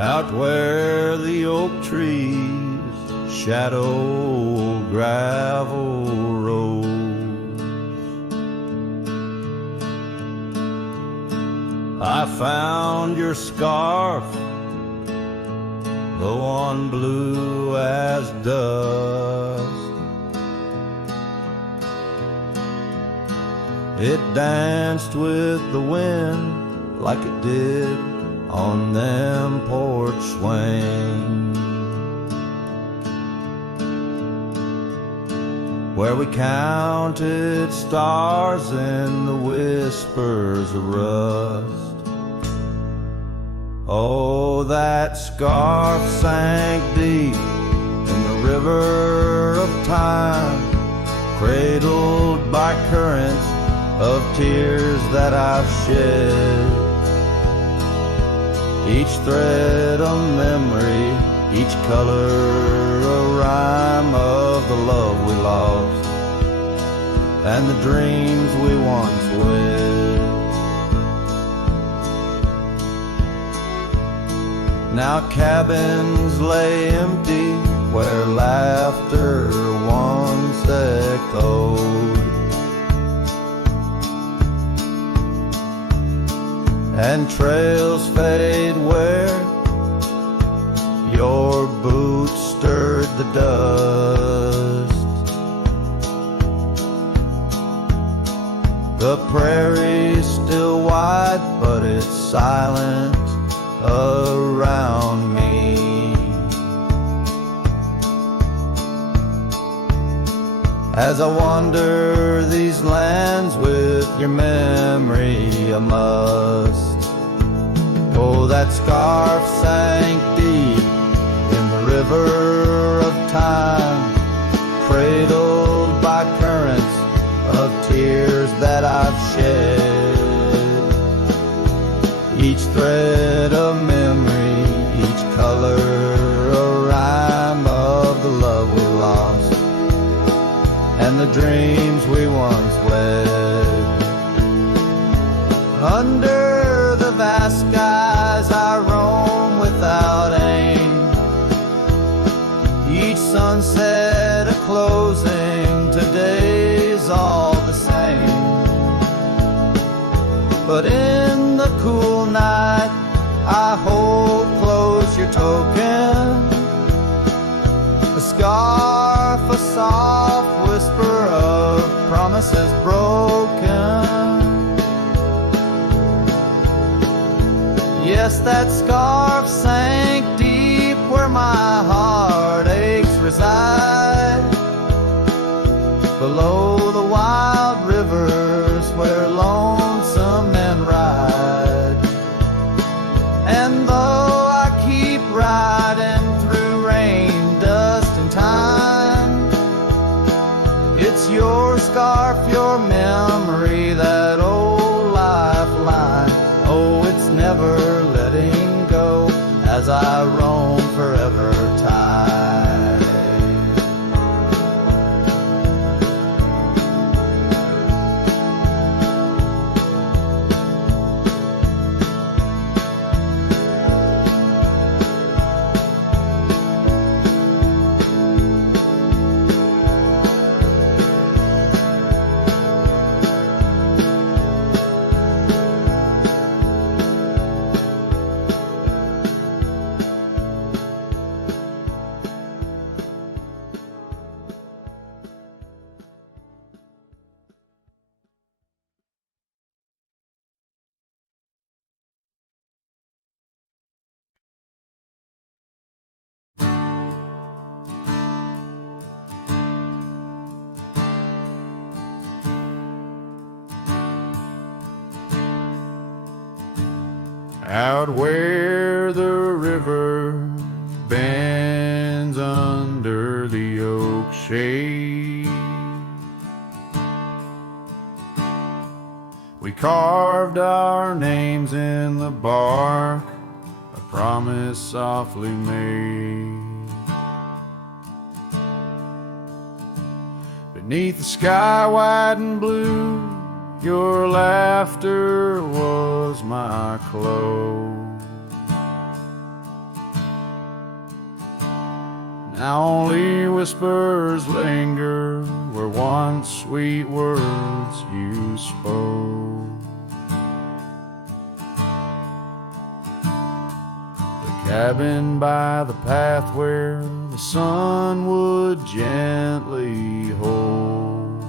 out where the oak trees shadow gravel roads. I found your scarf, the one blue as dust. It danced with the wind like it did on them porch swings, where we counted stars in the whispers of rust. Oh, that scarf sank deep in the river of time, cradled by currents of tears that I've shed. Each thread a memory, each color a rhyme of the love we lost and the dreams we once lived. Now cabins lay empty where laughter once echoed, and trails fade where your boots stirred the dust. The prairie's still wide, but it's silent around me. As I wander these lands with your memory, I must. Oh, that scarf sank deep in the river of time, cradled by currents of tears that I've shed. Each thread a memory, each color a rhyme of the love we lost and the dreams we once led. Under the vast skies I roam without aim, each sunset a closing, today's all the same. But in the cool night I hold close your token, a scarf, a soft whisper of promises broken. Yes, that scarf sank deep where my heartaches reside, below the wild rivers where lonesome men ride. And though I keep riding through rain, dust and time, it's your scarf, your memory, that old lifeline. Oh, it's never letting go as I roam forever tied. Out where the river bends under the oak shade, we carved our names in the bark, a promise softly made. Beneath the sky white and blue, your laughter was my clothes. Now only whispers linger where once sweet words you spoke. The cabin by the path where the sun would gently hold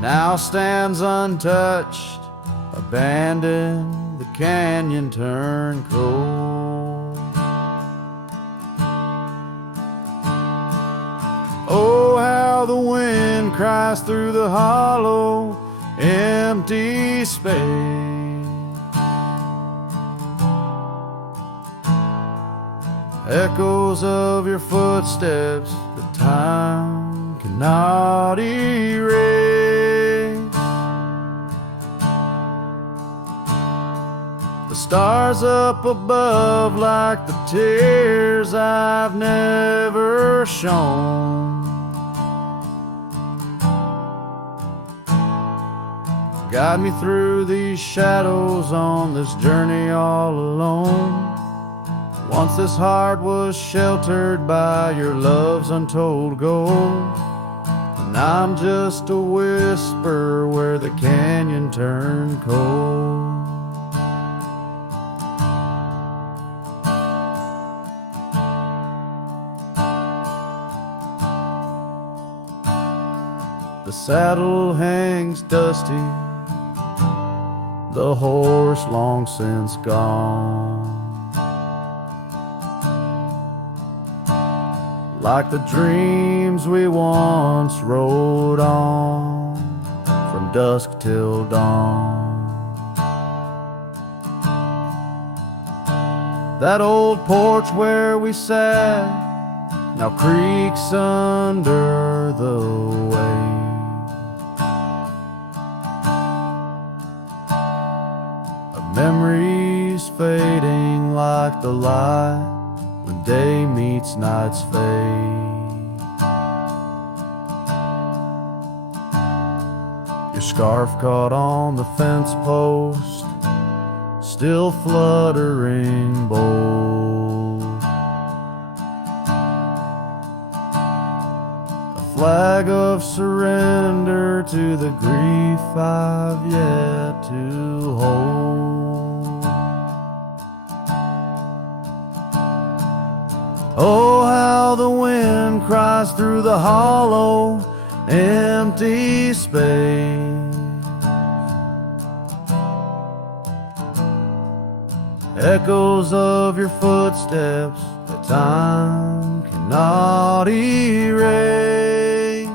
now stands untouched, abandoned. The canyon turned cold. Oh, how the wind cries through the hollow, empty space. Echoes of your footsteps that time cannot erase. The stars up above like the tears I've never shown. Guide me through these shadows on this journey all alone. Once this heart was sheltered by your love's untold gold, and I'm just a whisper where the canyon turned cold. The saddle hangs dusty, the horse long since gone. Like the dreams we once rode on from dusk till dawn. That old porch where we sat now creaks under the weight. Memories fading like the light when day meets night's fade. Your scarf caught on the fence post, still fluttering bold. A flag of surrender to the grief I've yet to hold. Oh, how the wind cries through the hollow, empty space. Echoes of your footsteps that time cannot erase.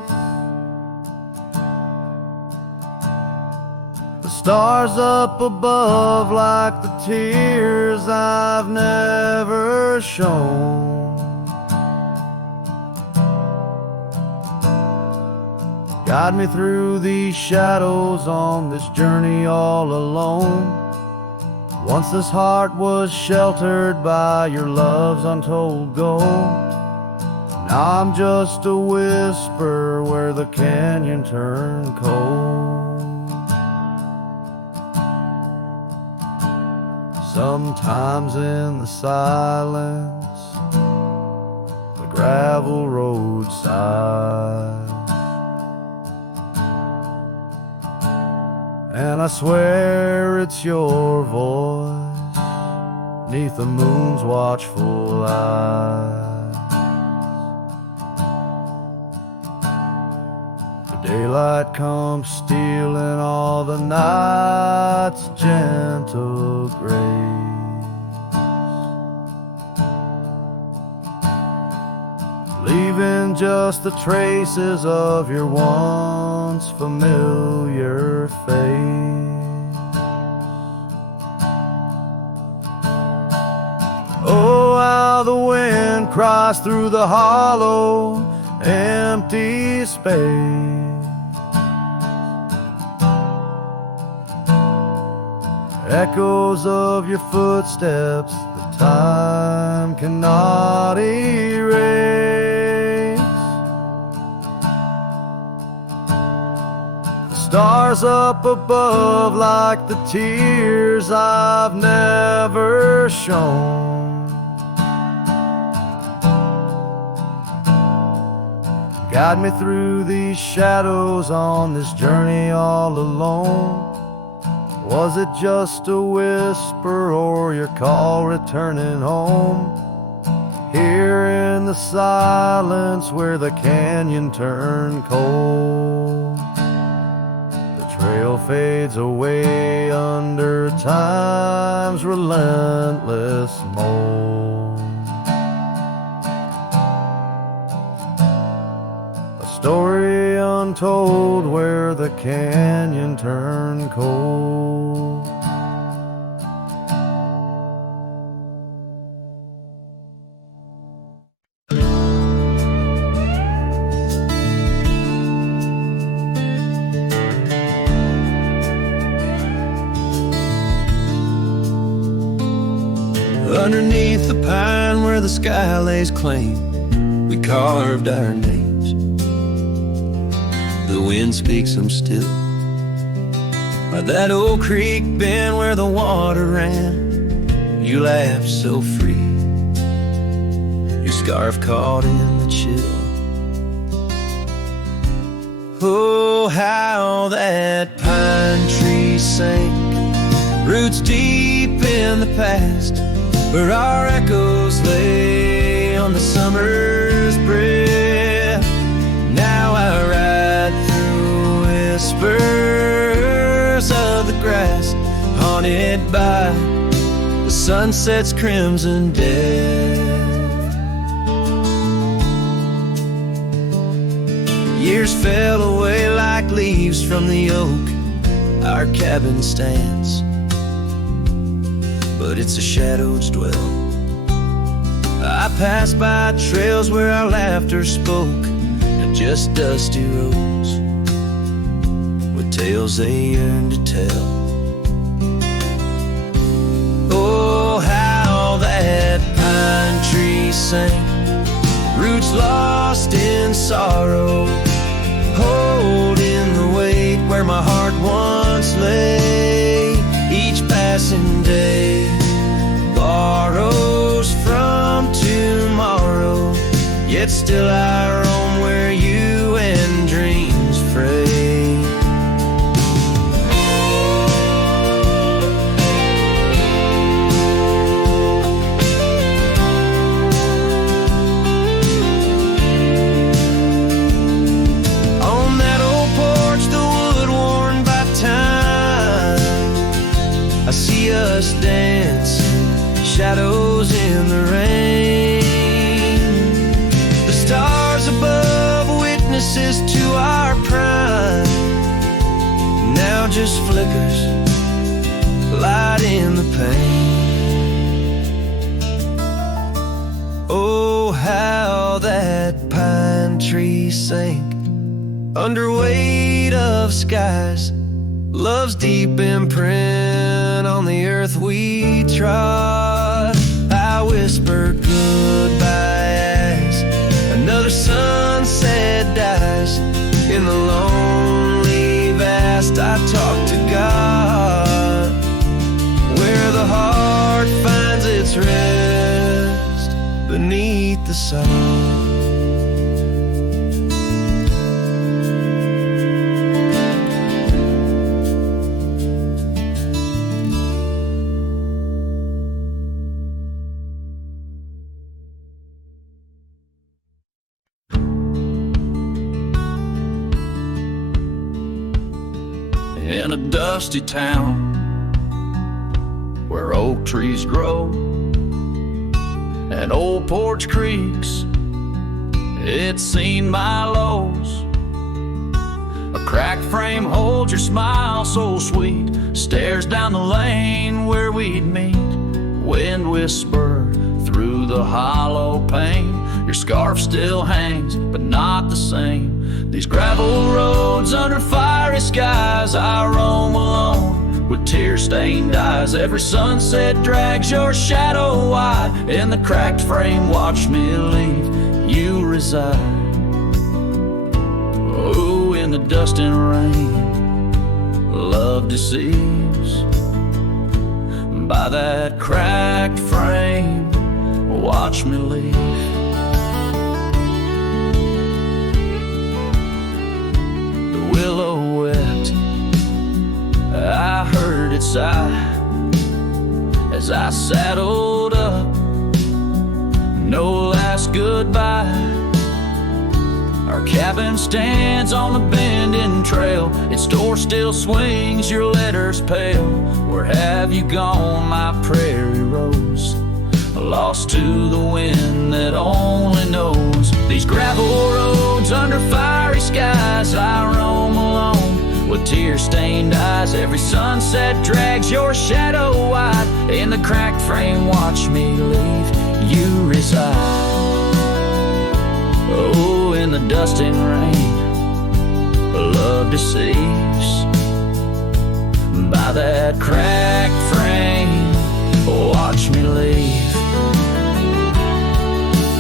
The stars up above like the tears I've never shown. Guide me through these shadows on this journey all alone. Once this heart was sheltered by your love's untold gold. Now I'm just a whisper where the canyon turned cold. Sometimes in the silence, the gravel roadside, and I swear it's your voice 'neath the moon's watchful eyes. The daylight comes stealing all the night's gentle grace, leaving just the traces of your once familiar face. Oh, how the wind cries through the hollow, empty space. Echoes of your footsteps that time cannot erase. Stars up above like the tears I've never shown. Guide me through these shadows on this journey all alone. Was it just a whisper or your call returning home? Here in the silence where the canyon turned cold, the trail fades away under time's relentless mold. A story untold where the canyon turned cold. Underneath the pine where the sky lays claim, we carved our names. The wind speaks them still. By that old creek bend where the water ran, you laughed so free, your scarf caught in the chill. Oh, how that pine tree sank, roots deep in the past, where our echoes lay on the summer's breath. Now I ride through whispers of the grass, haunted by the sunset's crimson death. Years fell away like leaves from the oak our cabin stands, but it's a shadow's dwell. I passed by trails where our laughter spoke, and just dusty roads with tales they yearn to tell. Oh, how that pine tree sank, roots lost in sorrow, holding the weight where my heart once lay. Each passing day borrows from tomorrow, yet still I roam where you and dreams fray. On that old porch, the wood worn by time, I see us dancing, shadows in the rain. The stars above, witnesses to our prime, now just flickers, light in the pain. Oh, how that pine tree sank under weight of skies, love's deep imprint on the earth we trod. I whispered goodbye as another sunset dies. In the lonely vast I talk to God, where the heart finds its rest beneath the sun. In a dusty town where oak trees grow and old porch creaks, it's seen my lows. A cracked frame holds your smile so sweet, stares down the lane where we'd meet. Wind whisper through the hollow pane, your scarf still hangs but not the same. These gravel roads under fiery skies, I roam alone with tear-stained eyes. Every sunset drags your shadow wide, in the cracked frame watch me leave, you reside. Oh, in the dust and rain, love deceives. By that cracked frame, watch me leave. The willow wept, I heard it sigh as I saddled up. No last goodbye. Our cabin stands on the bending trail. Its door still swings, your letters pale. Where have you gone, my prairie rose? Lost to the wind that only knows. These gravel roads under fiery skies, I roam alone with tear-stained eyes. Every sunset drags your shadow wide. In the cracked frame, watch me leave, you reside. Oh, in the dust and rain, love deceives. By that cracked frame, watch me leave.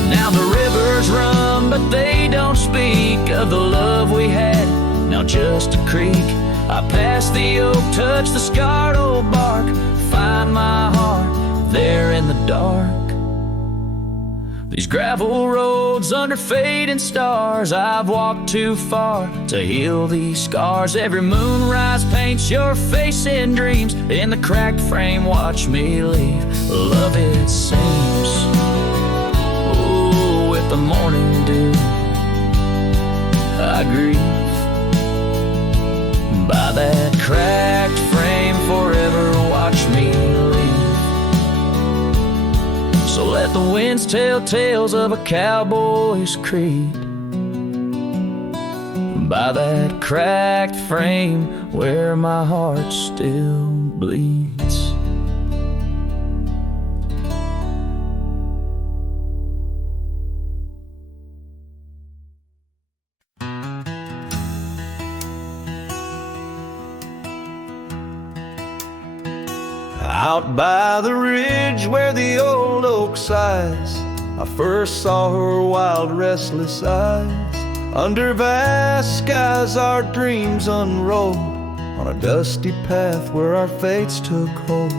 Now the rivers run, but they don't speak of the love we had. Now just a creek. I pass the oak, touch the scarred old bark, find my heart there in the dark. These gravel roads under fading stars, I've walked too far to heal these scars. Every moonrise paints your face in dreams. In the cracked frame, watch me leave. Love, it seems, oh, with the morning dew I grieve. By that cracked frame, forever watch me leave. So let the winds tell tales of a cowboy's creed. By that cracked frame where my heart still bleeds. Out by the ridge where the old oak sighs, I first saw her wild, restless eyes. Under vast skies our dreams unrolled, on a dusty path where our fates took hold.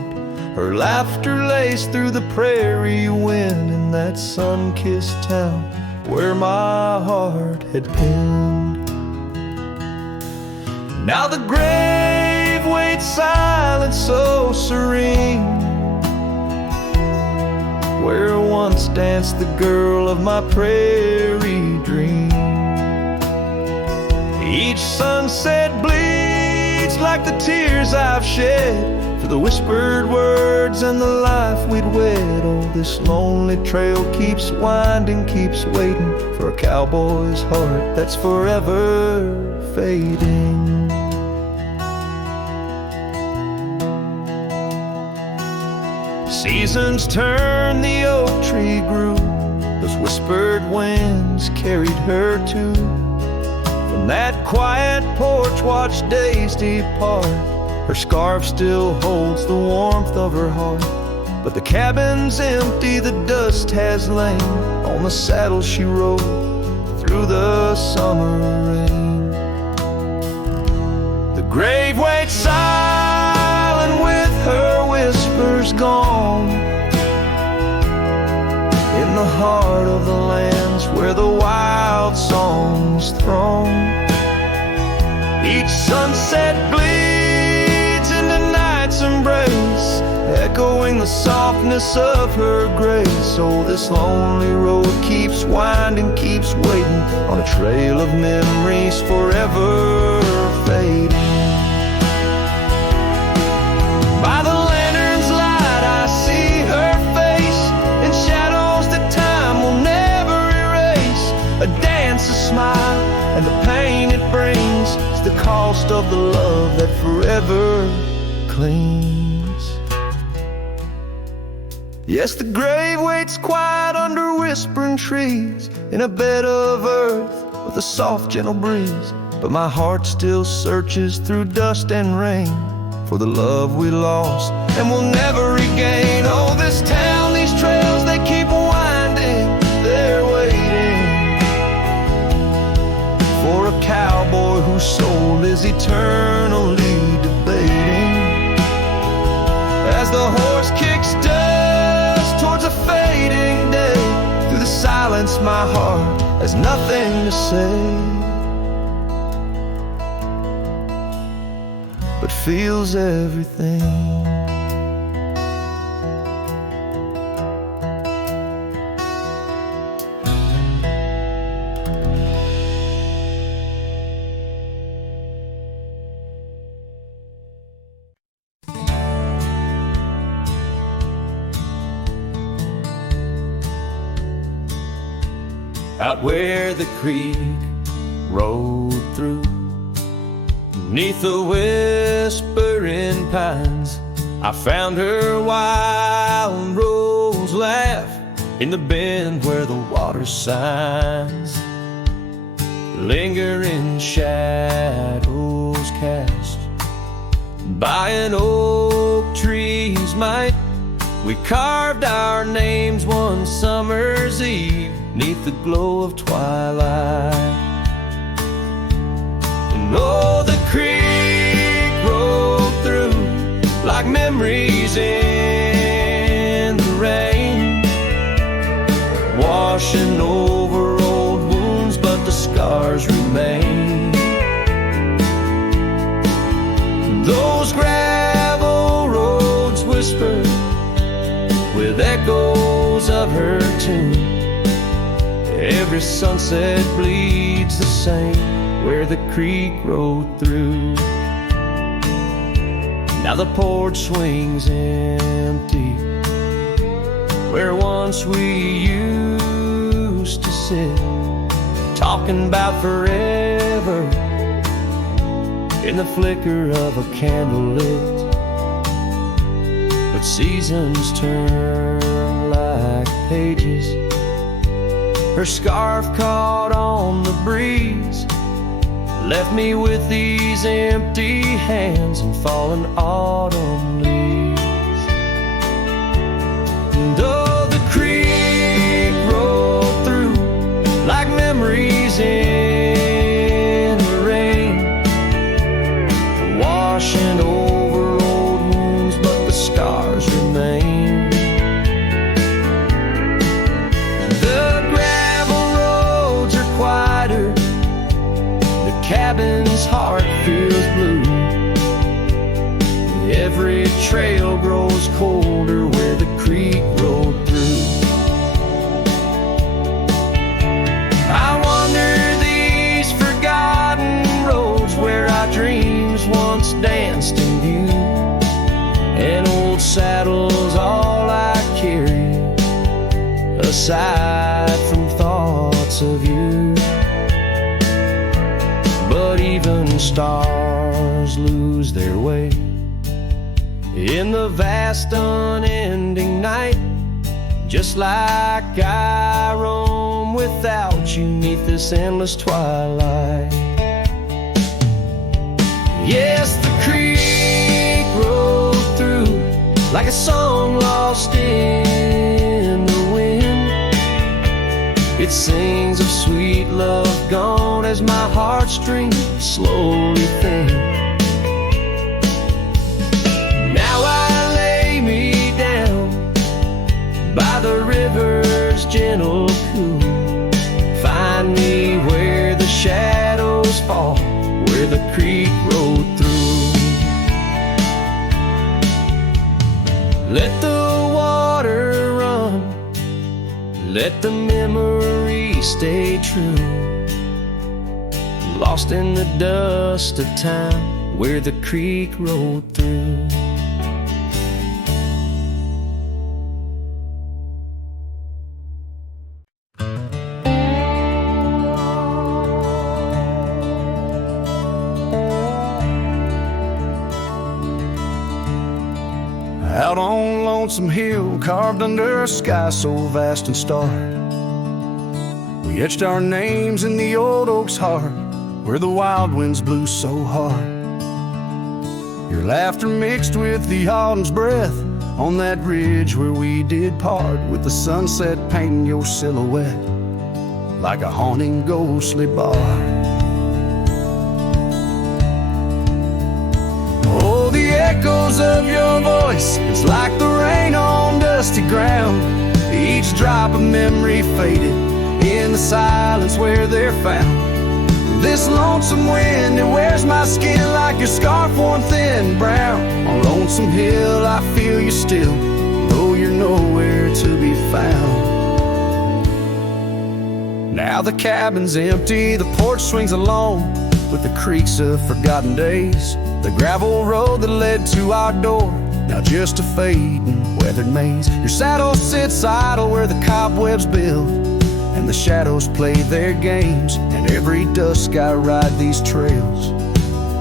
Her laughter laced through the prairie wind in that sun-kissed town where my heart had pinned. Now the grave waits silent, so serene, where once danced the girl of my prairie dream. Each sunset bleeds like the tears I've shed for the whispered words and the life we'd wed. Oh, this lonely trail keeps winding, keeps waiting for a cowboy's heart that's forever fading. Seasons turn, the oak tree grew, those whispered winds carried her too. From that quiet porch, watch days depart. Her scarf still holds the warmth of her heart. But the cabin's empty, the dust has lain on the saddle she rode through the summer rain. The grave waits silent with her whispers gone, in the heart of the lands where the wild songs throng. Each sunset bleeds into night's embrace, echoing the softness of her grace. Oh, this lonely road keeps winding, keeps waiting on a trail of memories forever fading. By the lantern's light I see her face in shadows that time will never erase. A dance, a smile, and the pain it brings is the cost of the love that forever clings. Yes, the grave waits quiet under whispering trees, in a bed of earth with a soft gentle breeze. But my heart still searches through dust and rain for the love we lost and will never regain. Oh, this town, these trails, they keep winding, they're waiting for a cowboy whose soul is eternally devoted. as the horse kicks dust towards a fading day. Through the silence my heart has nothing to say, but feels everything. Out where the creek rolled through, beneath the whispering pines, I found her wild rose laugh in the bend where the water sighs. Lingering shadows cast by an oak tree's might, we carved our names one summer's eve 'neath the glow of twilight. And oh, the creek rolled through like memories in the rain, washing over old wounds, but the scars remain. Those gravel roads whisper with echoes of her tune. Every sunset bleeds the same where the creek rode through. Now the porch swings empty where once we used to sit, talking about forever in the flicker of a candle lit. But seasons turn like pages, her scarf caught on the breeze, left me with these empty hands and fallen autumn leaves. And oh, the creek rolled through like memories in the rain, washing over old wounds, but the scars remain. Cabin's heart feels blue. Every trail grows colder where the creek rolled through. I wander these forgotten roads where our dreams once danced in view. An old saddle's all I carry, aside from thoughts of you. But even stars lose their way in the vast unending night, just like I roam without you 'neath this endless twilight. Yes, the creek rolled through like a song lost in the wind. It sings of sweet love gone as my heartstrings slowly thin. Now I lay me down by the river's gentle cool. Find me where the shadows fall, where the creek rolled through. Let the water run, let the memory stay true, lost in the dust of time where the creek rolled through. Out on Lonesome Hill, carved under a sky so vast and stark, we etched our names in the old oak's heart where the wild winds blew so hard. Your laughter mixed with the autumn's breath on that ridge where we did part, with the sunset painting your silhouette like a haunting ghostly bar. Oh, the echoes of your voice voice, it's like the rain on dusty ground. Each drop of memory faded in the silence where they're found. This lonesome wind, it wears my skin like your scarf worn thin brown. On Lonesome Hill I feel you still, though you're nowhere to be found. Now the cabin's empty, the porch swings alone with the creaks of forgotten days. The gravel road that led to our door, now just a fading weathered maze. Your saddle sits idle where the cobwebs build, and the shadows play their games. And every dusk I ride these trails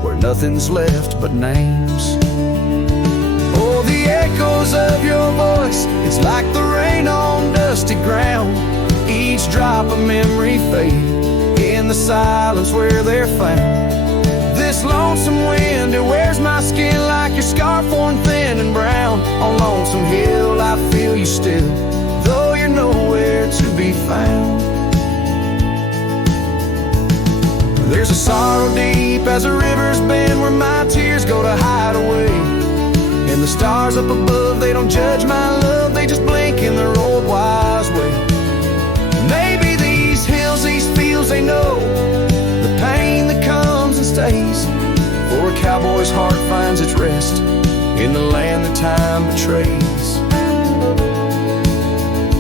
where nothing's left but names. Oh, the echoes of your voice, it's like the rain on dusty ground. Each drop of memory faded in the silence where they're found. This lonesome wind, it wears my skin like your scarf worn thin and brown. On Lonesome Hill I feel you still, though you're nowhere to be found. There's a sorrow deep as the rivers bend where my tears go to hide away. And the stars up above, they don't judge my love, they just blink in their old wise way. Maybe these hills, these fields, they know the pain that comes and stays. For a cowboy's heart finds its rest in the land that time betrays.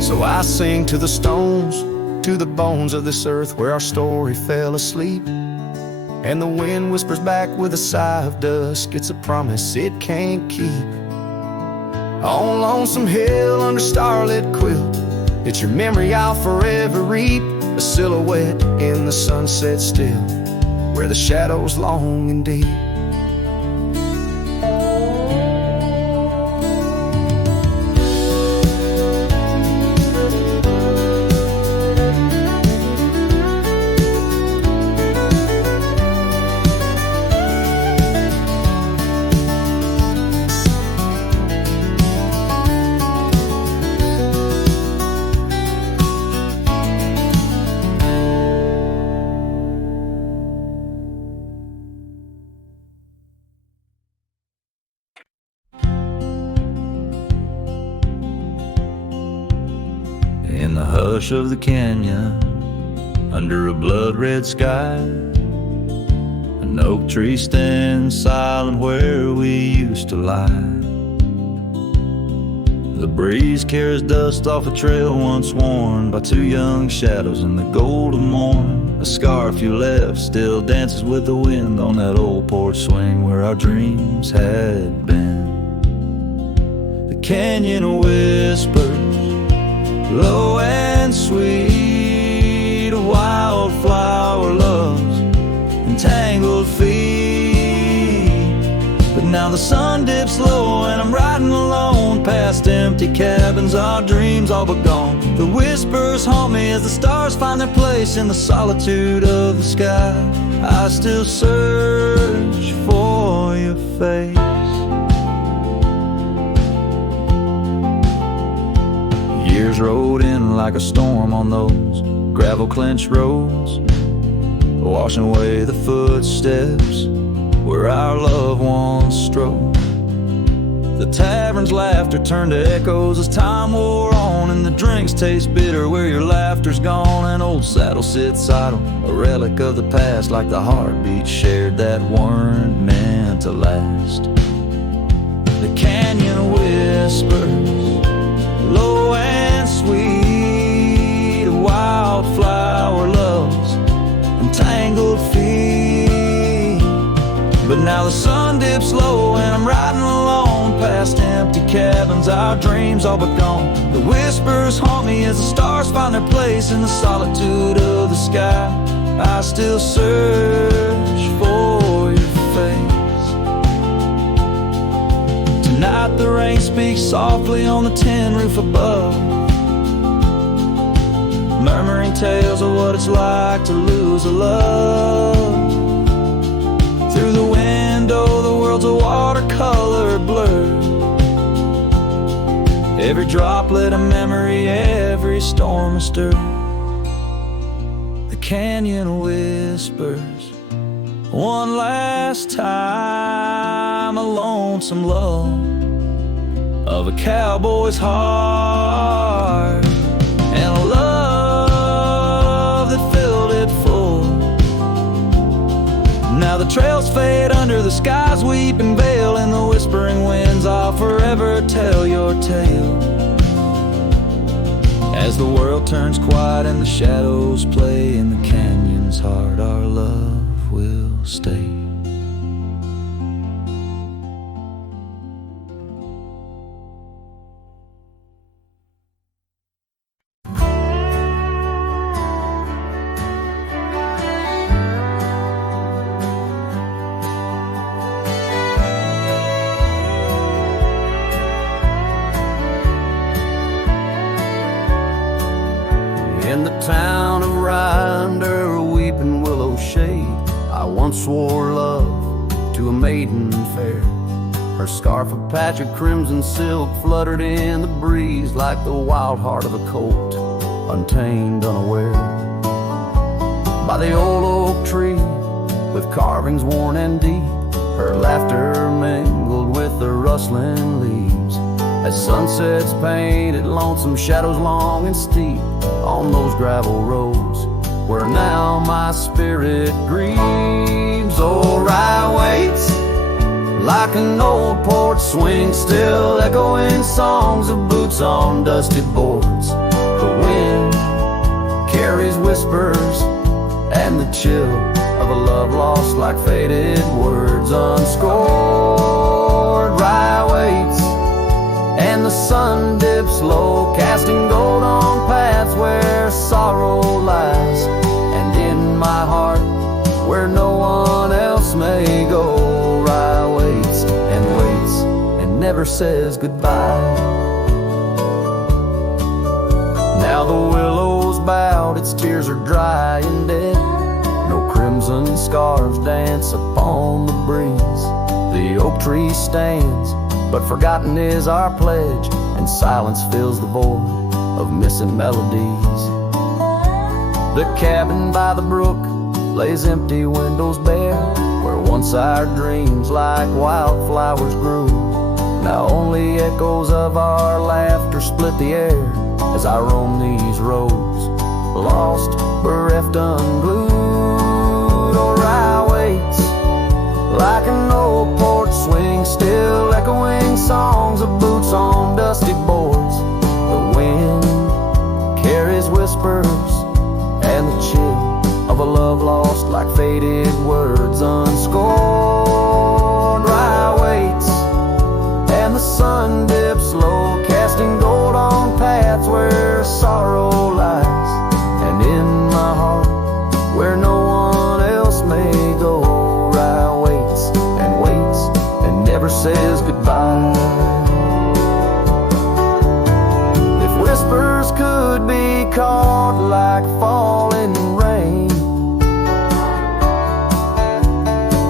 So I sing to the stones, to the bones of this earth where our story fell asleep. And the wind whispers back with a sigh of dusk, it's a promise it can't keep. On Lonesome Hill under starlit quilt, it's your memory I'll forever reap. A silhouette in the sunset still, where the shadows long and deep. In the hush of the canyon, under a blood-red sky, an oak tree stands silent where we used to lie. The breeze carries dust off a trail once worn by two young shadows in the gold of morn. A scarf you left still dances with the wind on that old porch swing where our dreams had been. The canyon whispers, low and sweet, a wildflower loves entangled feet. But now the sun dips low and I'm riding alone past empty cabins, our dreams all but gone. The whispers haunt me as the stars find their place in the solitude of the sky. I still search for your face. Years rode in like a storm on those gravel clenched roads, washing away the footsteps where our loved ones strode. The tavern's laughter turned to echoes as time wore on, and the drinks taste bitter where your laughter's gone. An old saddle sits idle, a relic of the past, like the heartbeats shared that weren't meant to last. The canyon whispers, low and sweet, a wildflower loves entangled feet. But now the sun dips low and I'm riding alone past empty cabins, our dreams all but gone. The whispers haunt me as the stars find their place in the solitude of the sky. I still search for your face. Tonight the rain speaks softly on the tin roof above, murmuring tales of what it's like to lose a love. Through the window the world's a watercolor blur, every droplet a memory, every storm a stir. The canyon whispers one last time, a lonesome love of a cowboy's heart, and a love that filled it full. Now the trails fade under the sky's weeping veil, and the whispering winds, I'll forever tell your tale. As the world turns quiet and the shadows play in the canyon's heart, our love will stay. In the town of Rye, under a weeping willow shade, I once swore love to a maiden fair. Her scarf a patch of crimson silk fluttered in the breeze like the wild heart of a colt, untamed, unaware. By the old oak tree, with carvings worn and deep, her laughter mingled with the rustling leaves, as sunsets painted lonesome shadows long and steep on those gravel roads where now my spirit grieves. Oh, Rye waits like an old porch swing, still echoing songs of boots on dusty boards. The wind carries whispers and the chill of a love lost like faded words unscored. Rye waits and the sun dips low, casting gold on paths where sorrow lies, and in my heart where no one else may go. Rye waits and never says goodbye. Now the willow's bowed, its tears are dry and dead, no crimson scarves dance upon the breeze. The oak tree stands, but forgotten is our pledge, and silence fills the void of missing melodies. The cabin by the brook lays empty, windows bare, where once our dreams like wildflowers grew. Now only echoes of our laughter split the air as I roam these roads, lost, bereft, unglued. Oh, Rye waits like an old porch swing, still echoing songs of boots on dusty boards. The wind carries whispers and the chill of a love lost like faded words unscored. Rye waits and the sun dips low, casting gold on paths where sorrow lies, and in my heart where no one else may go. Rye waits and never says goodbye. If whispers could be caught like falling rain,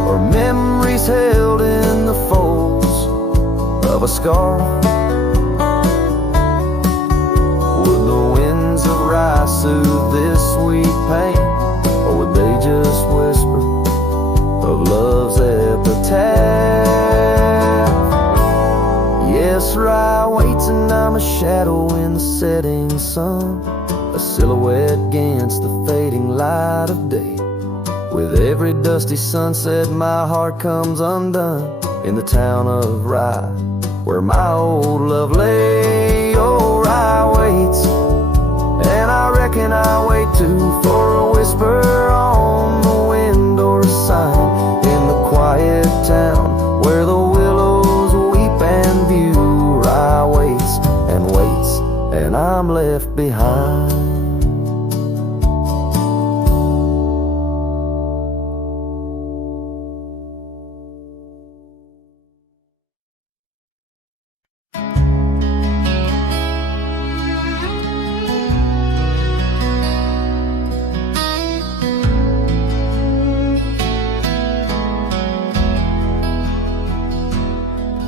or memories held in the folds of a scarf, would the winds of Rye soothe this sweet pain, or would they just whisper of love's epitaph? Yes, Rye waits and I'm a shadow in the setting sun, a silhouette against the fading light of day. With every dusty sunset my heart comes undone in the town of Rye, where my old love lay. Oh, Rye waits, and I reckon I wait too, for a whisper on the wind or a sign in the quiet town where the willows weep and view. Rye waits, and I'm left behind.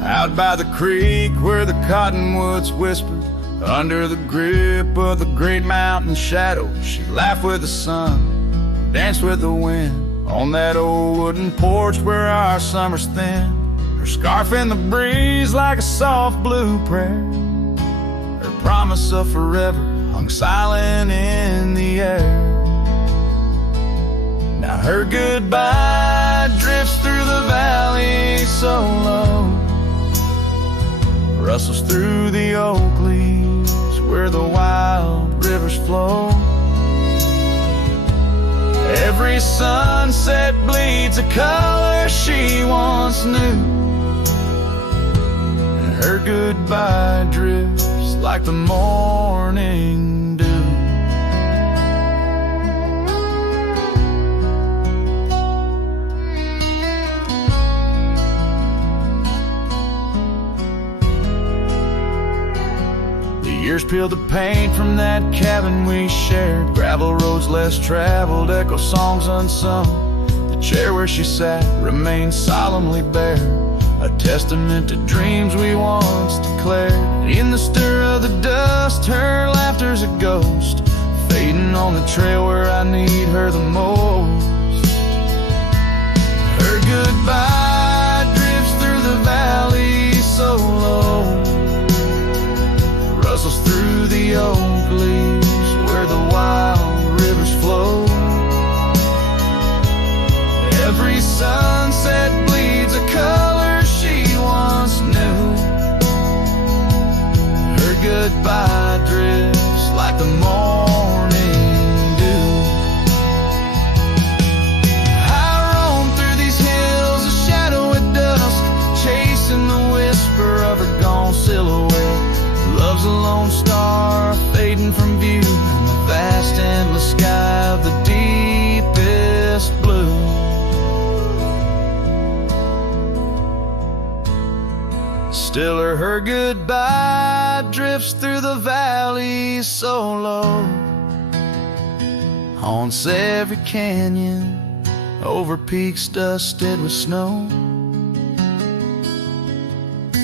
Out by the creek where the cottonwoods whisper, under the grip of the great mountain shadow, she laughed with the sun, danced with the wind, on that old wooden porch where our summers thin, Her scarf in the breeze like a soft blue prayer. Her promise of forever hung silent in the air. Now her goodbye drifts through the valley so low, rustles through the oak leaves where the wild rivers flow. Every sunset bleeds a color she once knew, and her goodbye drifts like the morning dew. Years peeled the paint from that cabin we shared. Gravel roads less traveled, echo songs unsung. The chair where she sat remains solemnly bare, a testament to dreams we once declared. In the stir of the dust, her laughter's a ghost, fading on the trail where I need her the most. Her goodbye drifts through the valley so low, rustles through the oak leaves where the wild rivers flow. Every sunset bleeds a color she once knew. Her goodbye drifts like the morning dew. I roam through these hills, a shadow at dusk, chasing the whisper of her gone silhouette. Love's a lone star fading from view in the vast endless sky of the deepest blue. Still her goodbye drifts through the valley so low, haunts every canyon, over peaks dusted with snow.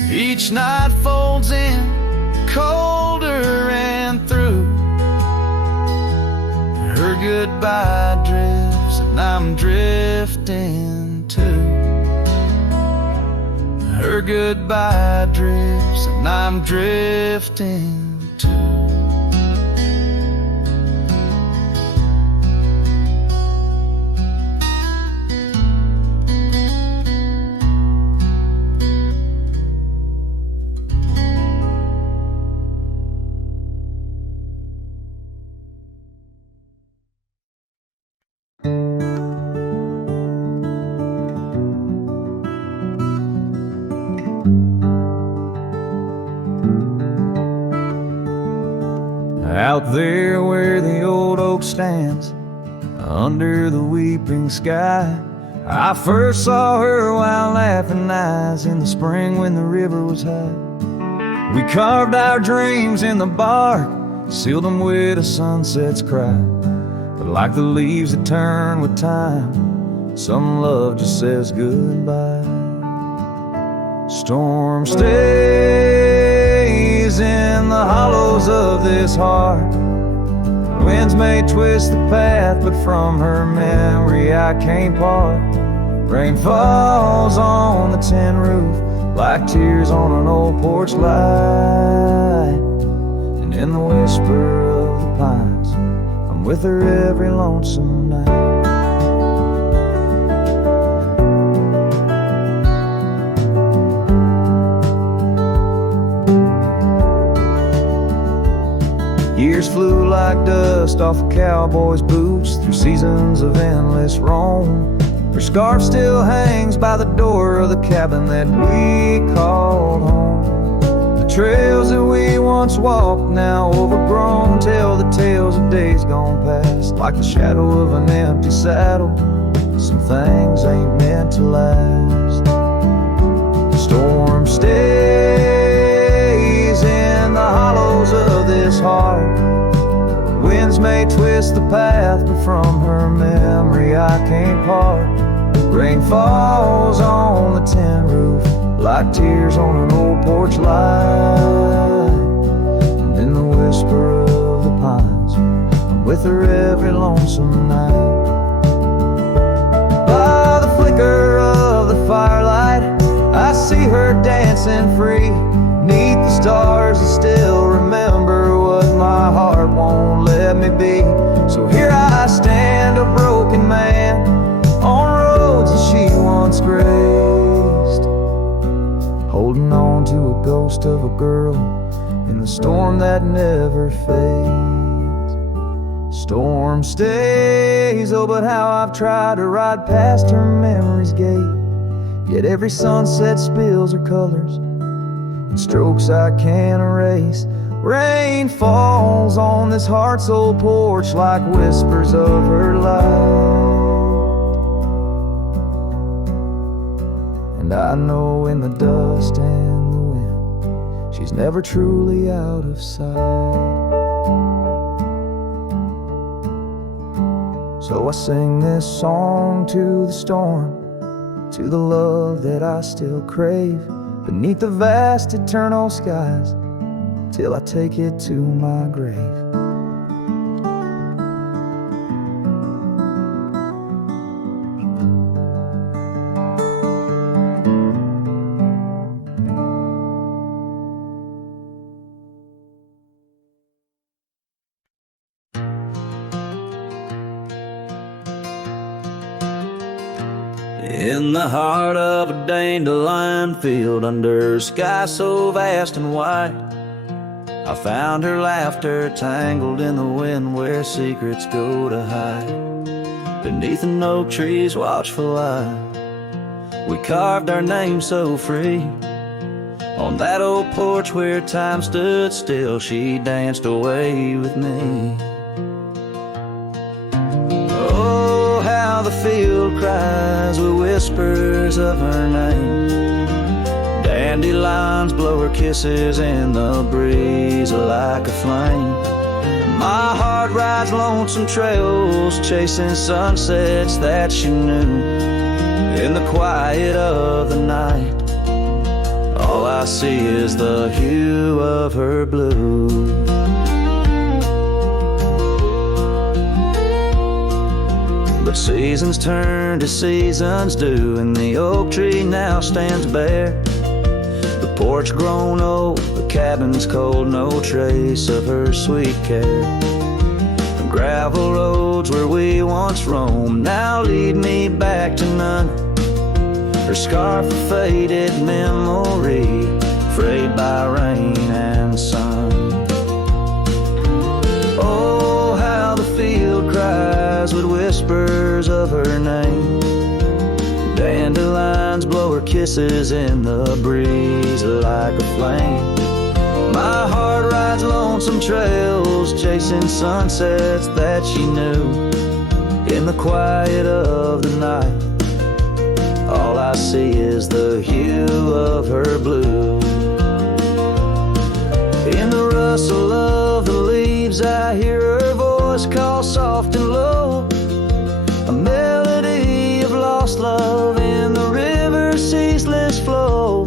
Each night folds in colder and through. Her goodbye drifts and I'm drifting too. Her goodbye drifts and I'm drifting too. Out there where the old oak stands, under the weeping sky, I first saw her while laughing eyes in the spring when the river was high. We carved our dreams in the bark, sealed them with a sunset's cry. But like the leaves that turn with time, some love just says goodbye. Storm stays in the hollows of this heart. Winds may twist the path, but from her memory I can't part. Rain falls on the tin roof like tears on an old porch light. And in the whisper of the pines, I'm with her every lonesome night. Years flew like dust off a cowboy's boots through seasons of endless roam. Her scarf still hangs by the door of the cabin that we called home. The trails that we once walked, now overgrown, tell the tales of days gone past. Like the shadow of an empty saddle, some things ain't meant to last. The storm stays in the hollows of this heart. Winds may twist the path, but from her memory I can't part. Rain falls on the tin roof like tears on an old porch light. And in the whisper of the pines, I'm with her every lonesome night. By the flicker of the firelight, I see racing free 'neath the stars. I still remember what my heart won't let me be. So here I stand, a broken man, on roads that she once graced, holding on to a ghost of a girl in the storm that never fades. Storm stays, oh, but how I've tried to ride past her memory's gate. Yet every sunset spills her colors in strokes I can't erase. Rain falls on this heart-soul porch like whispers of her light. And I know in the dust and the wind, she's never truly out of sight. So I sing this song to the storm, to the love that I still crave, beneath the vast eternal skies, till I take it to my grave. In the heart of a dandelion field, under a sky so vast and white, I found her laughter tangled in the wind where secrets go to hide. Beneath an oak tree's watchful eye, we carved our name so free. On that old porch where time stood still, she danced away with me. Oh, how the field cries with whispers of her name. Dandelions blow her kisses in the breeze like a flame. My heart rides lonesome trails, chasing sunsets that she knew. In the quiet of the night, all I see is the hue of her blue. But seasons turn to seasons do, and the oak tree now stands bare. The porch grown old, the cabin's cold, no trace of her sweet care. The gravel roads where we once roamed now lead me back to none. Her scarf a faded memory, frayed by rain and sun. Oh, how the field cries with whispers of her name. Dandelions blow her kisses in the breeze like a flame. My heart rides lonesome trails, chasing sunsets that she knew. In the quiet of the night, all I see is the hue of her blue. In the rustle of the leaves, I hear her voice call soft and low, a melody of lost love in the river's ceaseless flow.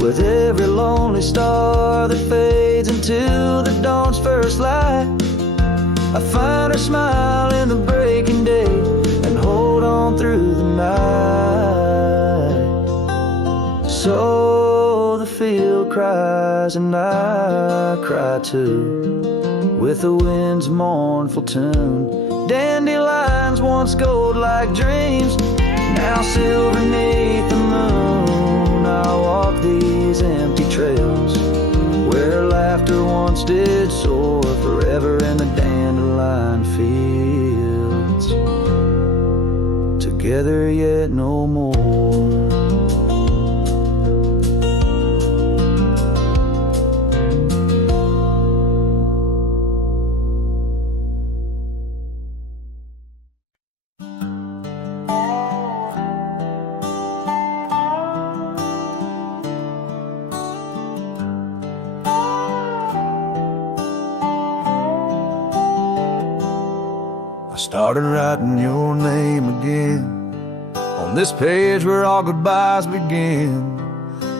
With every lonely star that fades into the dawn's first light, I find her smile in the breaking day and hold on through the night. So the field cries and I cry too, with the wind's mournful tune. Dandelions once gold like dreams, now silver beneath the moon. I walk these empty trails where laughter once did soar, forever in the dandelion fields, together yet no more. Started writing your name again on this page where all goodbyes begin.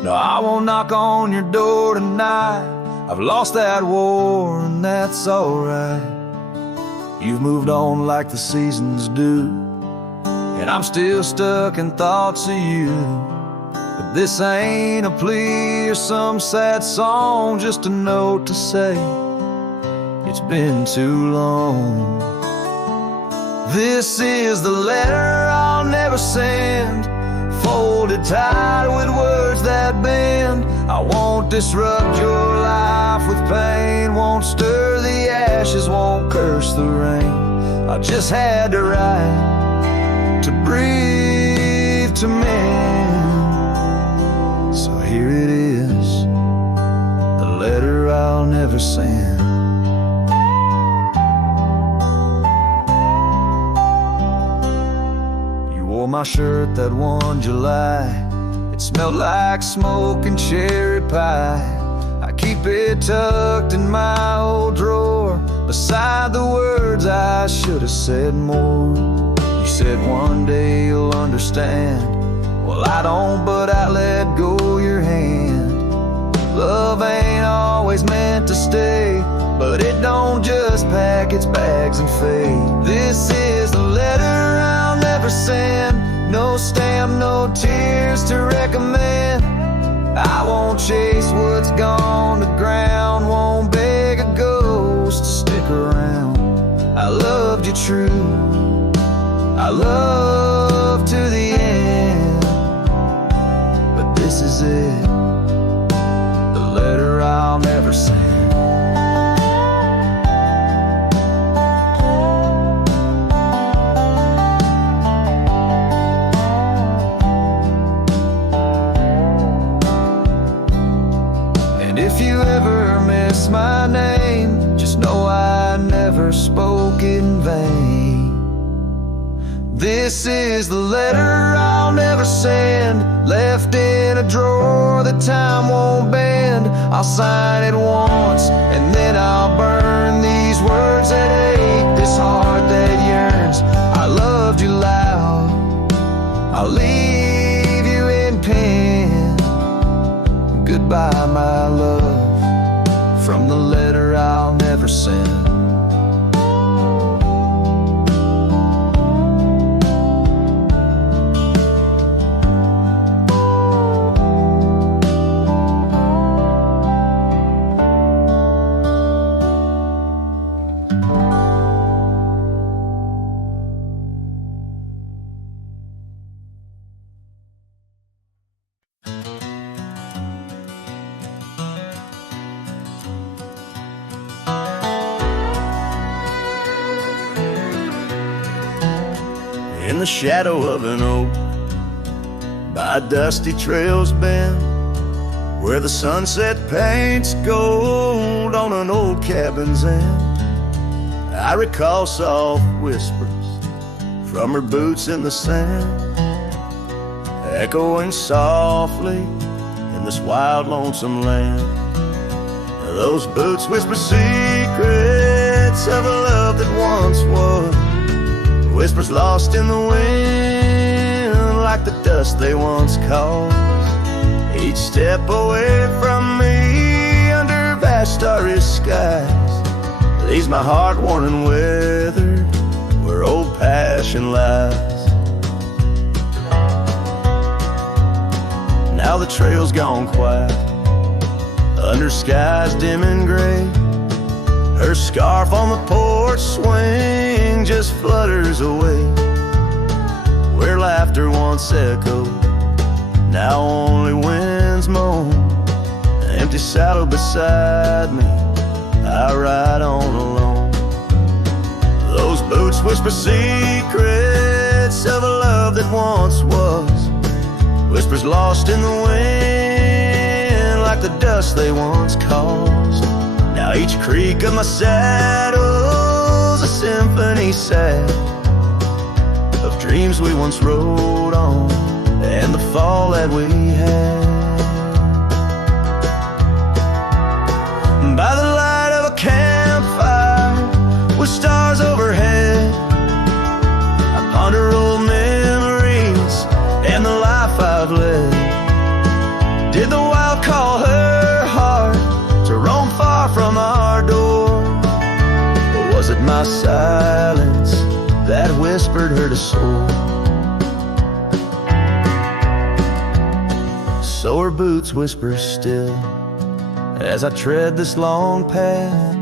No, I won't knock on your door tonight. I've lost that war and that's alright. You've moved on like the seasons do, and I'm still stuck in thoughts of you. But this ain't a plea or some sad song, just a note to say it's been too long. This is the letter I'll never send, folded tight with words that bend. I won't disrupt your life with pain, won't stir the ashes, won't curse the rain. I just had to write, to breathe, to mend. So here it is, the letter I'll never send. My shirt that one July, it smelled like smoke and cherry pie. I keep it tucked in my old drawer, beside the words I should have said more. You said one day you'll understand. Well, I don't, but I let go your hand. Love ain't always meant to stay, but it don't just pack its bags and fade. This is the letter I'll never send, no stamp, no tears to recommend. I won't chase what's gone to ground, won't beg a ghost to stick around. I loved you true, I love to the end, but this is it, the letter I'll never send. My name, just know I never spoke in vain. This is the letter I'll never send, left in a drawer that time won't bend. I'll sign it once and then I'll burn these words that ache, this heart that yearns. I loved you loud, I'll leave you in pen. Goodbye, my love, from the letter I'll never send. In the shadow of an oak, by dusty trails bend, where the sunset paints gold on an old cabin's end, I recall soft whispers from her boots in the sand, echoing softly in this wild, lonesome land. Those boots whisper secrets of a love that once was, whispers lost in the wind, like the dust they once caused. Each step away from me, under vast starry skies, leaves my heart worn and weathered, where old passion lies. Now the trail's gone quiet, under skies dim and gray. Her scarf on the porch swing just flutters away. Where laughter once echoed, now only winds moan. An empty saddle beside me, I ride on alone. Those boots whisper secrets of a love that once was, whispers lost in the wind, like the dust they once caused. Now each creak of my saddle's a symphony sad of dreams we once rode on, and the fall that we had. By the light of a campfire with stars overhead, I ponder old memories and the life I've led. Did the wild call her heart to roam far from our door, or was it my silence that whispered her to soar? Your boots whisper still as I tread this long path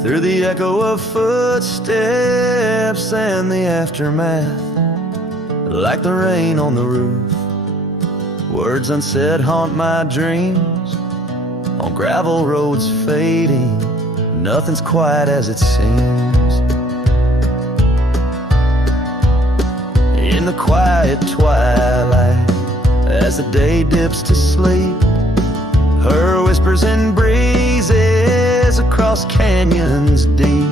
through the echo of footsteps and the aftermath. Like the rain on the roof, words unsaid haunt my dreams. On gravel roads fading, nothing's quite as it seems. In the quiet twilight, as the day dips to sleep, her whispers and breezes across canyons deep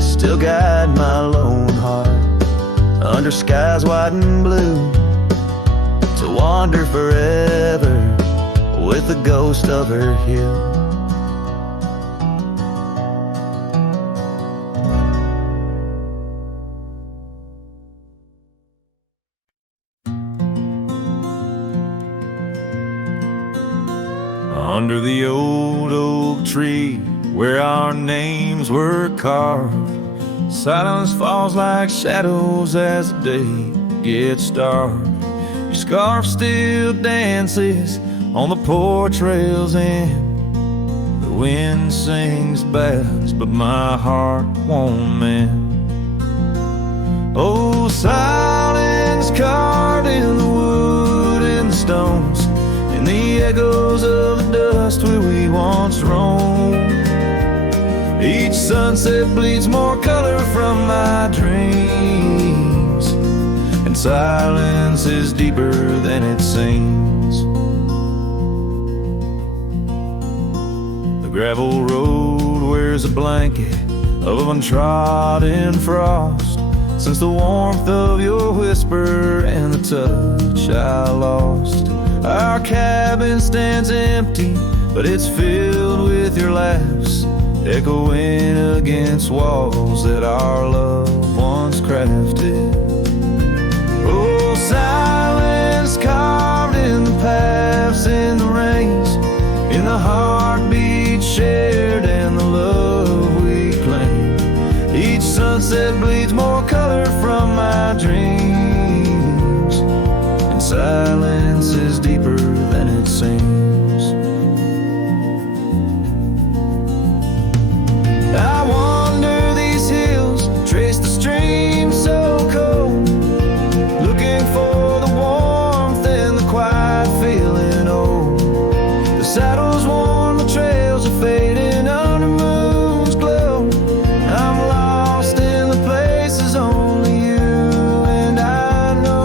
still guide my lone heart under skies white and blue, to wander forever with the ghost of her hue. Under the old oak tree where our names were carved, silence falls like shadows as the day gets dark. Your scarf still dances on the porch rails and the wind sings bass, but my heart won't mend. Oh, silence carved in the wood and the stones, and the echoes of the dust where we once roamed. Each sunset bleeds more color from my dreams, and silence is deeper than it seems. The gravel road wears a blanket of untrodden frost since the warmth of your whisper and the touch I lost. Our cabin stands empty, but it's filled with your laughs, echoing against walls that our love once crafted. Oh, silence carved in the paths, in the rains, in the heartbeat shared and the love we claim. Each sunset bleeds more color from my dreams, and silence is deeper than it seems. I wander these hills, trace the stream so cold, looking for the warmth and the quiet feeling old. The saddle's worn, the trails are fading under moon's glow. I'm lost in the places only you and I know.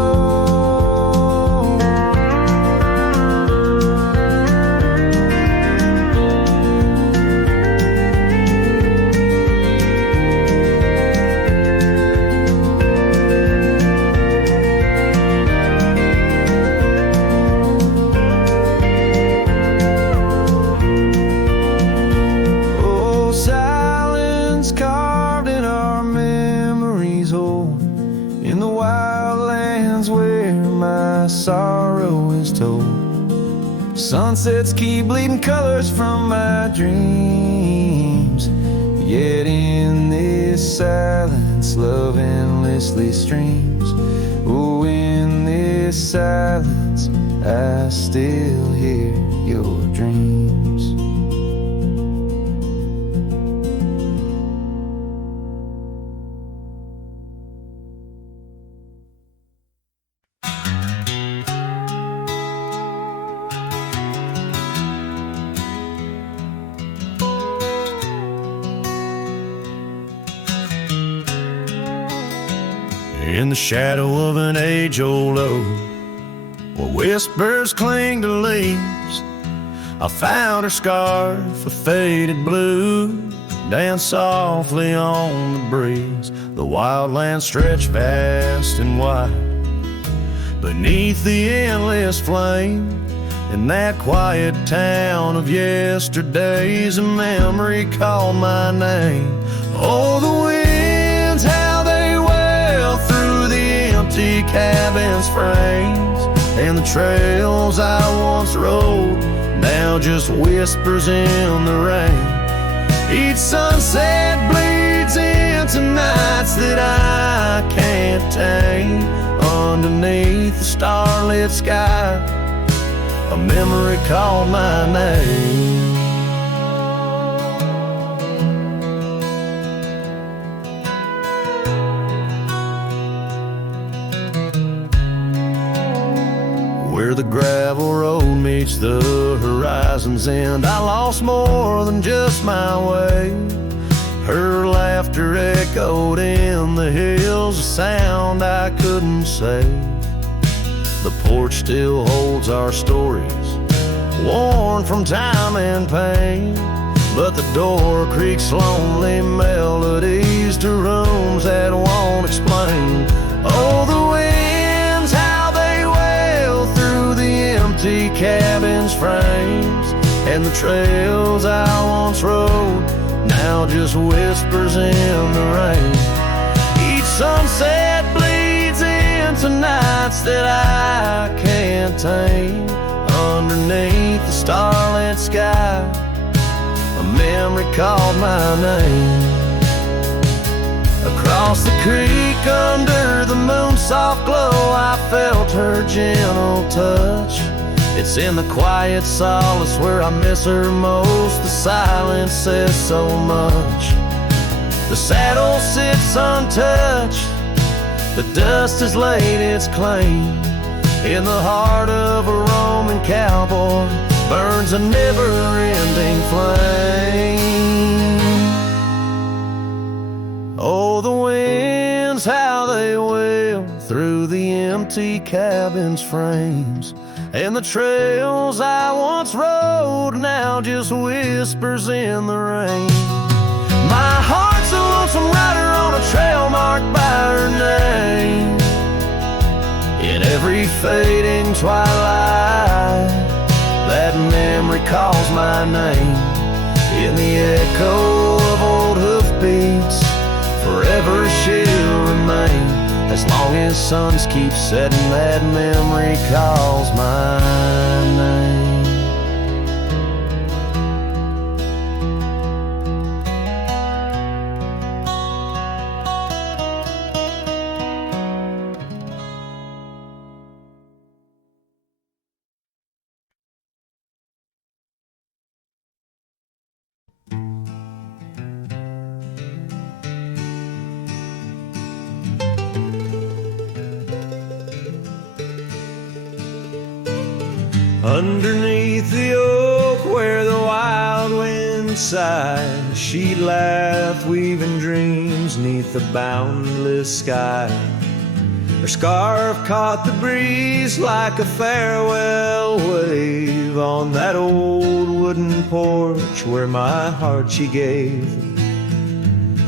Oh, silence carved in our memories old, in the wild lands where my sorrow is told. Sunsets keep bleeding colors from my dreams, yet in this silence love endlessly streams. Oh, in this silence I still hear your dreams. In the shadow of an age-old oak, where whispers cling to leaves, I found her scarf of faded blue, dance softly on the breeze. The wildlands stretch vast and wide beneath the endless flame. In that quiet town of yesterdays, a memory called my name. Oh, the winds, how they wail through the empty cabin's frames, and the trails I once rode now just whispers in the rain. Each sunset bleeds into nights that I can't tame. Underneath the starlit sky, a memory called my name. Where the gravel road meets the horizon's end, I lost more than just my way. Her laughter echoed in the hills, a sound I couldn't say. The porch still holds our stories, worn from time and pain, but the door creaks lonely melodies to rooms that won't explain. Oh, the winds, how they wail through the empty cabin's frames, and the trails I once rode now just whispers in the rain. Each sunset bleeds into nights that I can't tame. Underneath the starlit sky, a memory called my name. Across the creek under the moon's soft glow, I felt her gentle touch. It's in the quiet solace where I miss her most. The silence says so much. The saddle sits untouched, the dust has laid its claim. In the heart of a Roman cowboy burns a never-ending flame. Oh, the winds, how they wail through the empty cabin's frames, and the trails I once rode now just whispers in the rain. My heart's a lonesome rider on a trail marked by her name. In every fading twilight, that memory calls my name. In the echo of old hoofbeats, forever she'll remain. As long as suns keep setting, that memory calls my name. Underneath the oak where the wild wind sighed, she'd laugh, weaving dreams neath the boundless sky. Her scarf caught the breeze like a farewell wave on that old wooden porch where my heart she gave.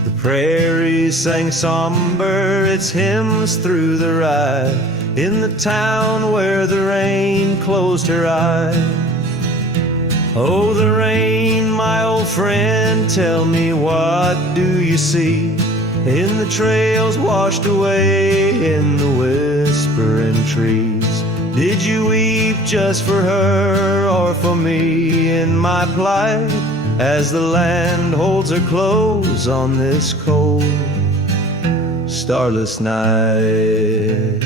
The prairie sang somber its hymns through the ride, in the town where the rain closed her eyes. Oh, the rain, my old friend, tell me, what do you see in the trails washed away in the whispering trees? Did you weep just for her or for me in my plight, as the land holds her close on this cold, starless night?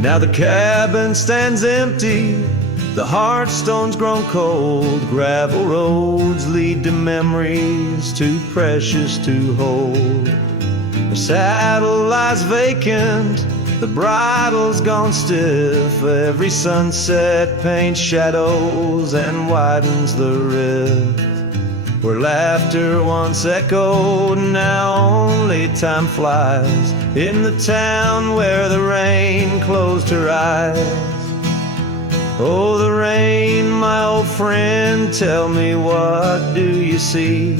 Now the cabin stands empty, the hearthstone's grown cold. Gravel roads lead to memories too precious to hold. The saddle lies vacant, the bridle's gone stiff. Every sunset paints shadows and widens the rift. Where laughter once echoed, now only time flies. In the town where the rain closed her eyes. Oh, the rain, my old friend, tell me, what do you see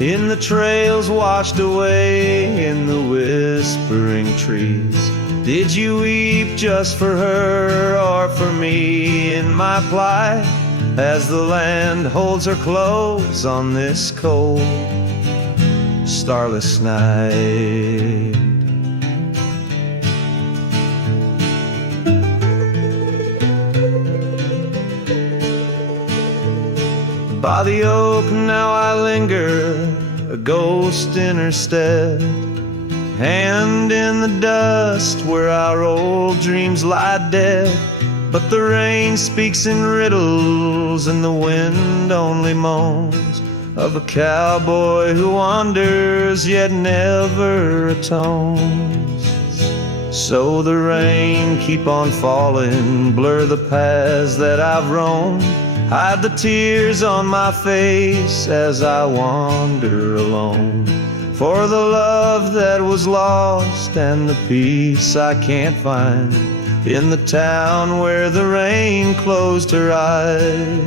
in the trails washed away in the whispering trees? Did you weep just for her or for me in my plight, as the land holds her close on this cold, starless night? By the oak now I linger, a ghost in her stead. Hand in the dust where our old dreams lie dead. But the rain speaks in riddles and the wind only moans of a cowboy who wanders yet never atones. So the rain keep on falling, blur the paths that I've roamed, hide the tears on my face as I wander alone. For the love that was lost and the peace I can't find in the town where the rain closed her eyes.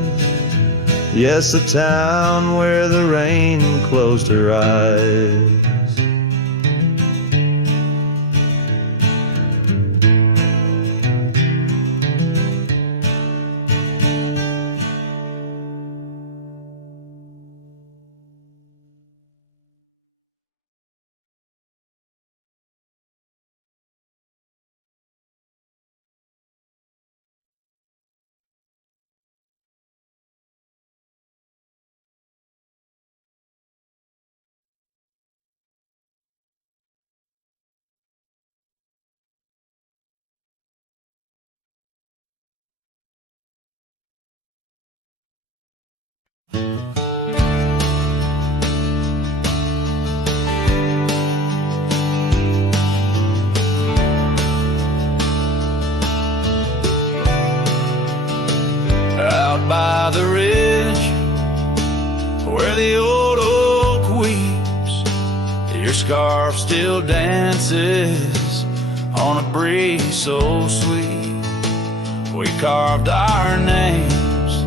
Yes, the town where the rain closed her eyes. Out by the ridge where the old oak weeps, your scarf still dances on a breeze so sweet. We carved our names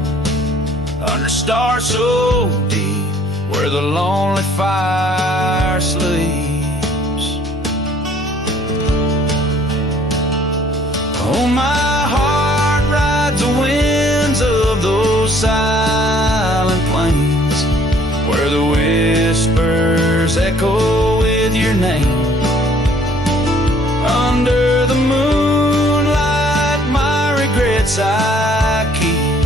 under stars so deep where the lonely fire sleeps. Oh, my heart rides the winds of those silent plains where the whispers echo with your name. Under the moonlight, my regrets I keep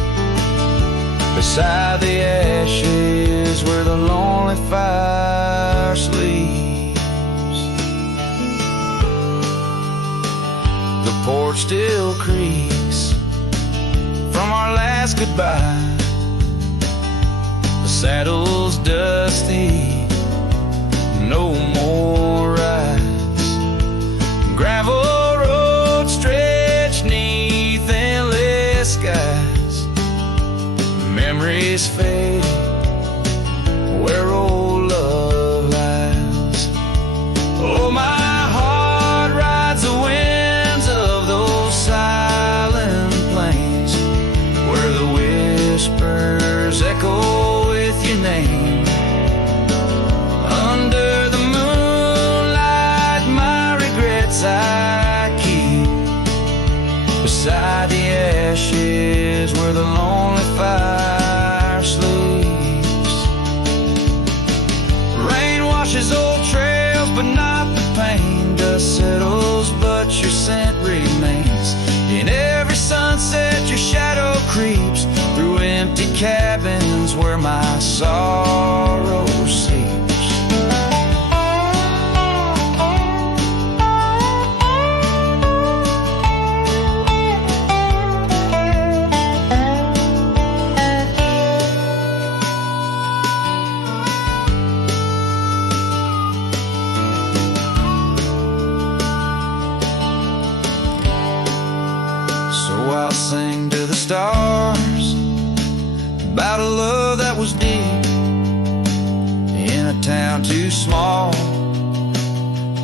beside the ashes where the lonely fire sleeps. The porch still creaks from our last goodbye. The saddle's dusty, no more rides. Gravel roads stretch neath endless skies. Memories fade where old love lies. Oh, my heart rides the winds of those silent plains where the whispers echo with your name. Under the moonlight, my regrets I keep beside the ashes where the lonely fire sleeps. Rain washes old trails, but not the pain. Dust settles, but your scent remains. In every sunset, your shadow creeps through empty cabins where my sorrow sleeps. I'll sing to the stars about a love that was deep in a town too small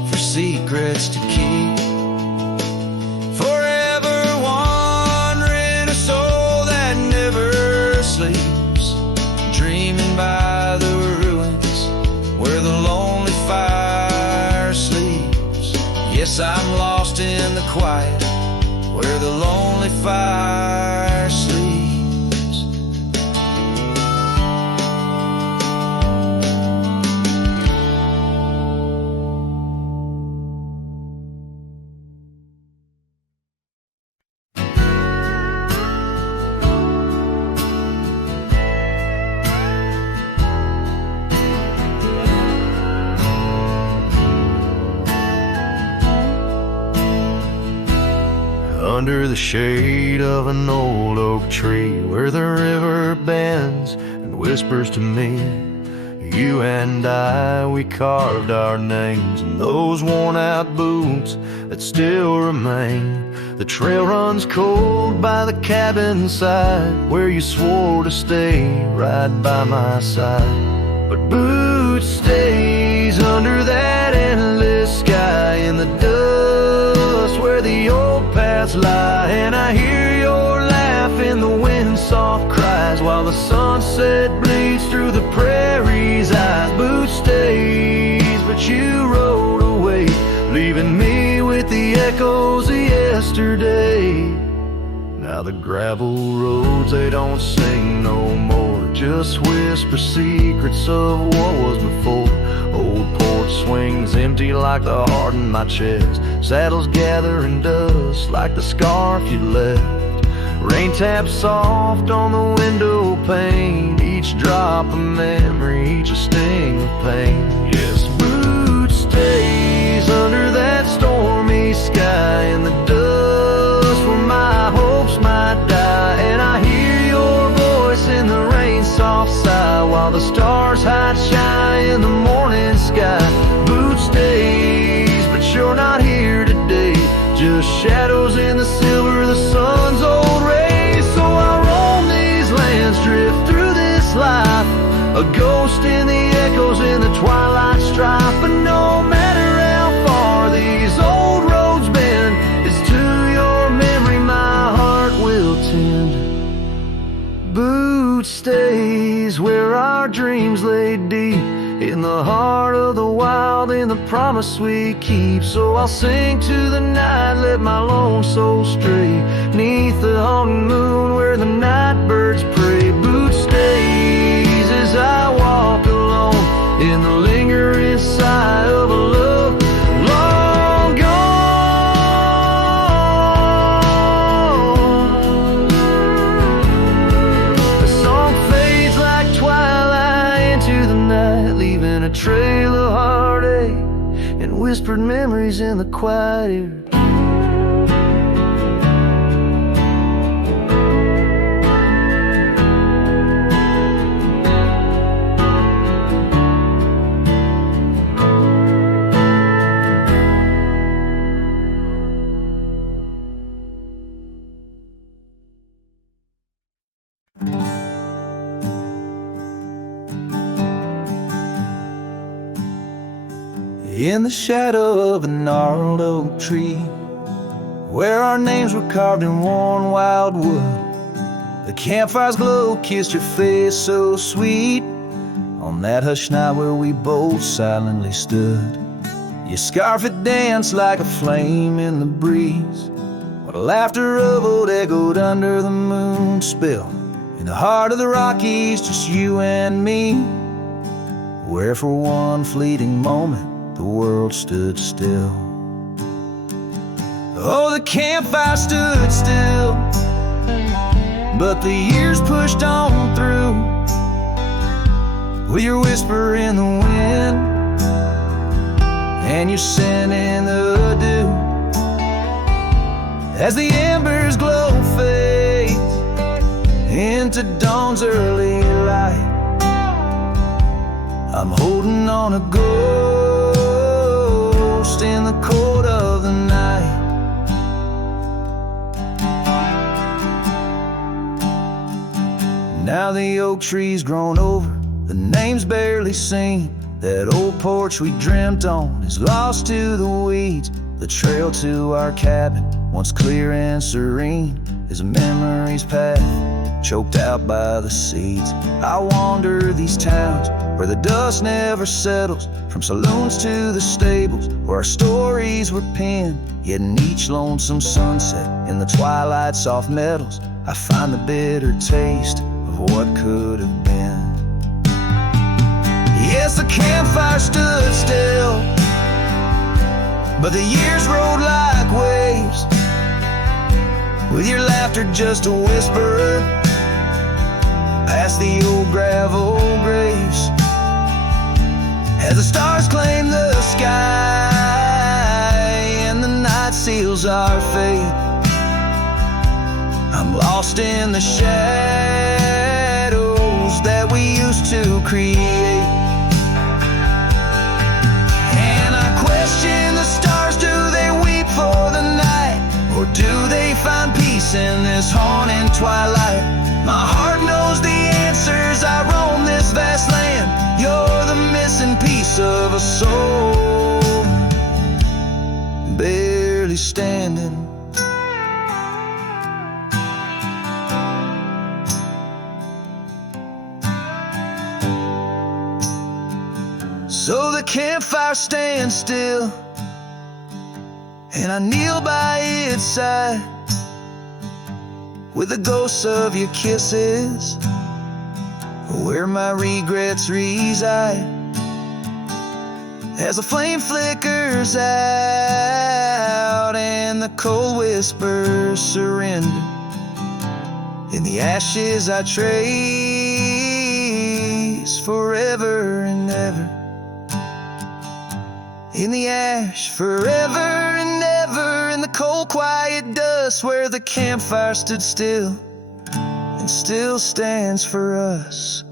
for secrets to keep. Forever wandering, a soul that never sleeps, dreaming by the ruins where the lonely fire sleeps. Yes, I'm lost in the quiet where the lonely fire sleeps. under the shade of an old oak tree, where the river bends and whispers to me. You and I, we carved our names in those worn out boots that still remain. The trail runs cold by the cabin side, where you swore to stay right by my side. But Boots stays under that endless sky in the dust where the old paths lie. And I hear your laugh in the wind soft cries, while the sunset bleeds through the prairie's eyes. Boots stays, but you rode away, leaving me with the echoes of yesterday. Now the gravel roads, they don't sing no more, just whisper secrets of what was before. Old porch swings empty like the heart in my chest, saddles gathering dust like the scarf you left. Rain taps soft on the window pane, each drop a memory, each a sting of pain. Yes, Boots stays under that stormy sky in the dust where my hopes might die. And I hear your voice in the rain soft sigh, while the stars hide shy in the morning sky. Boots stays, but you're not here today, just shadows in the silver of the sun's old rays. So I roam these lands, drift through this life, a ghost in the echoes in the twilight strife. But no matter how far these old roads bend, it's to your memory my heart will tend. Boots stays where our dreams lay deep, in the heart of the wild, in the promise we keep. So I'll sing to the night, let my lone soul stray, neath the haunting moon where the night birds pray. Boots stays as I walk alone in the lingering sigh of a love long gone. The song fades like twilight into the night, leaving a trail of heartache and whispered memories in the quiet air. In the shadow of a gnarled oak tree, where our names were carved in worn wild wood, the campfire's glow kissed your face so sweet on that hushed night where we both silently stood. Your scarf had danced like a flame in the breeze, while the laughter of old echoed under the moon spill. In the heart of the Rockies, just you and me, where for one fleeting moment the world stood still. Oh, the campfire stood still, but the years pushed on through, with your whisper in the wind and your scent in the dew. As the embers glow fades into dawn's early light, I'm holding on a ghost in the cold of the night. Now the oak tree's grown over, the name's barely seen. That old porch we dreamt on is lost to the weeds. The trail to our cabin, once clear and serene, is a memory's path choked out by the seeds. I wander these towns where the dust never settles, from saloons to the stables where our stories were penned. Yet in each lonesome sunset, in the twilight's soft metals, I find the bitter taste of what could have been. Yes, the campfire stood still, but the years rode like waves, with your laughter just a whisper past the old gravel graves. As the stars claim the sky and the night seals our fate, lost in the shadows that we used to create. And I question the stars, do they weep for the night, or do they find peace in this haunting twilight? My heart knows the answers, I roam this vast land. You're the missing piece of a soul, barely standing. So the campfire stands still, and I kneel by its side, with the ghosts of your kisses where my regrets reside. As the flame flickers out and the cold whispers surrender, in the ashes I trace forever and ever. In the ash forever and ever, in the cold quiet dust where the campfire stood still and still stands for us.